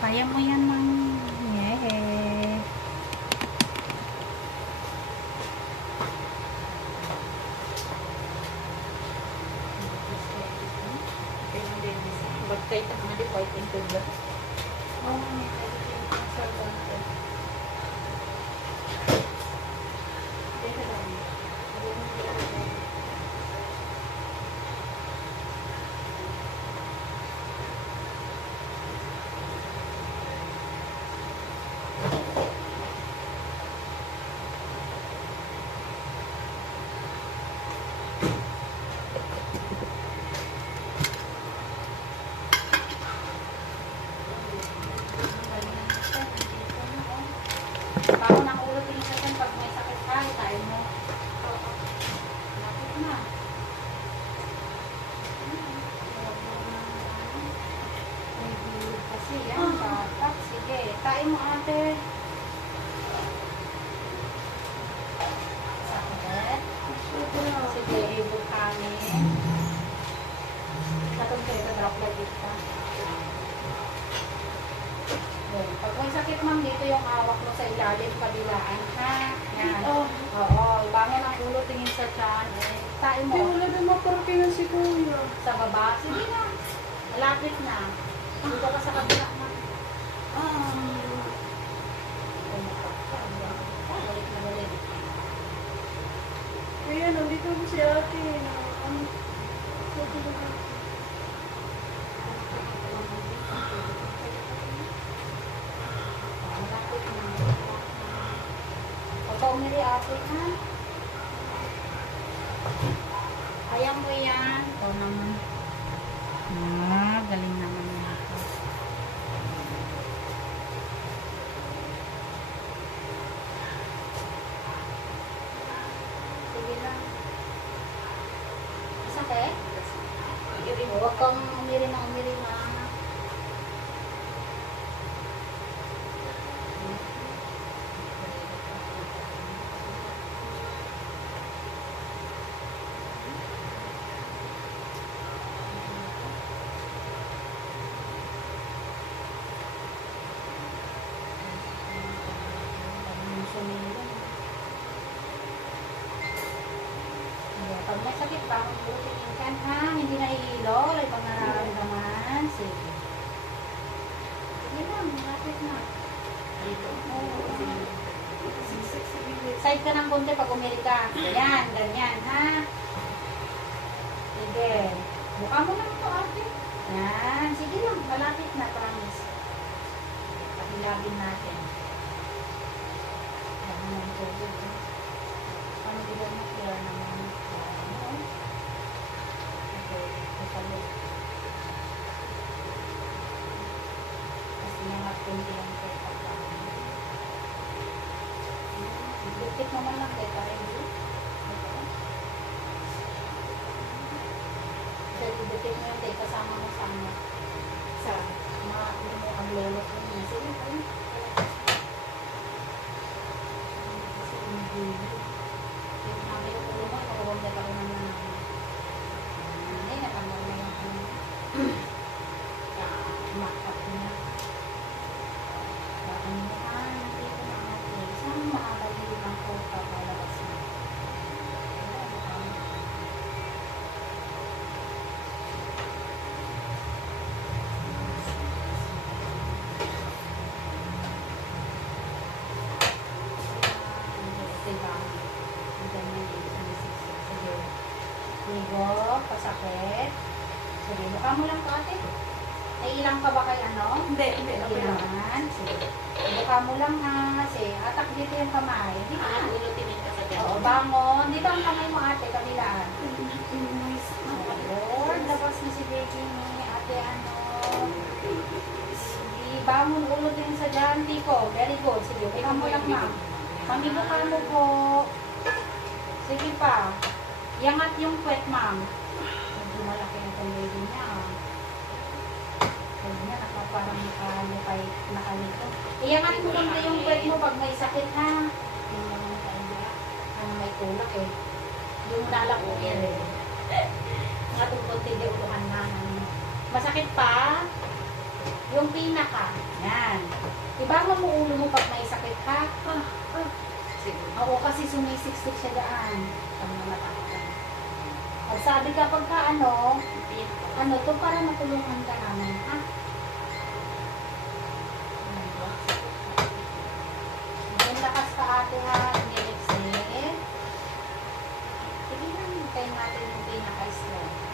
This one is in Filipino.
Kaya mo yan, Mang. Yeah. Bagkay ta mga di fighting to ba? Bago ng ulo pinisasan pag may sakit ka, tayo mo. Lapit na. May bilog kasi yan, dapat. Sige, tayo mo ate. Sakit. Sige, ibukanin. Katong kayo, drop like it ka. Pag may sakit mang dito yung awak mo sa ilalim, kabilaan, ha? Yan. Oo, bangon ang ulo, tingin sa tiyan. Tayo mo. Wala na maparke na si Kuya. Sa baba. Sige na. Malapit na. Dito ka sa kabila na. Balik na balik. Kaya nandito ko si ate. Ano? Malapit na. Huwag ka umili ate, ha? Kaya mo yan. Ikaw naman. Galing naman yan ako. Sige lang. Sakit? Huwag kang umiri na umiri na. Pag may sakit pa, magbutingin ka, ha? Hindi na ihilo, wala ibang nararamdaman. Sige. Sige lang, malapit na. Side ka ng konti pag umili ka. Ganyan, ganyan, ha? Sige. Buka mo lang ito, ate. Yan. Sige lang, malapit na, promise. Pahilagin natin. Yan naman ito. Paano bigyan mo? Clear naman. Okay, kapalog. Kasi nangat kunti ang pagkakaan. Dukit naman lang kayo tayo. Kasi dukit mo yung tayo kasama mo sa ano. Sa mga ang lolo ko niya. Sige, tayo. Kasi hindi. Yung kami yung ulo mo, ipagawag na tayo naman namin. Hindi, natamol na yung ano. Makap niya. Bakit mo, nandito na ako. Saan makabali ng kota palabas na? Ligo, pasakit. Sige, mukha mo lang to ate. Nailang ka ba kay ano? Hindi. Hindi Okay lang. naman. Sige. Mukha mo lang ha. Sige, atak dito yung kamay. Dito na. Ulutimin ka sa Oo, bangon. Dito ang kamay mo ate, kabilaan. Lord, labas na si baby ni ate ano. Sige, bangon ulo din sa dyan, Tiko. Very good. Sige, mukha mo lang ma'am. Mamigo ka mo po. Sige pa. Iangat yung puwet, ma'am. Medyo malaki na itong baby niya. Sabi niya, parang nakalito. Iangat mo lang yung puwet mo pag may sakit, ha? Yung mga nakainda. Ano may tulak, eh. Yung lalak mo yan, eh. Nga itong konti, di uluhan na. Masakit pa? Yung pinaka. Yan. Ibangon mo ulo mo pag may sakit ka. Sige. Oo, kasi sumisiksik siya daan. Pag namatakasan. Pag sabi ka pagka ano to para matulungan ka namin, ha? Yung lakas ka ate ha, hindi exit. Sige lang, hintayin natin yung pinaka-strong.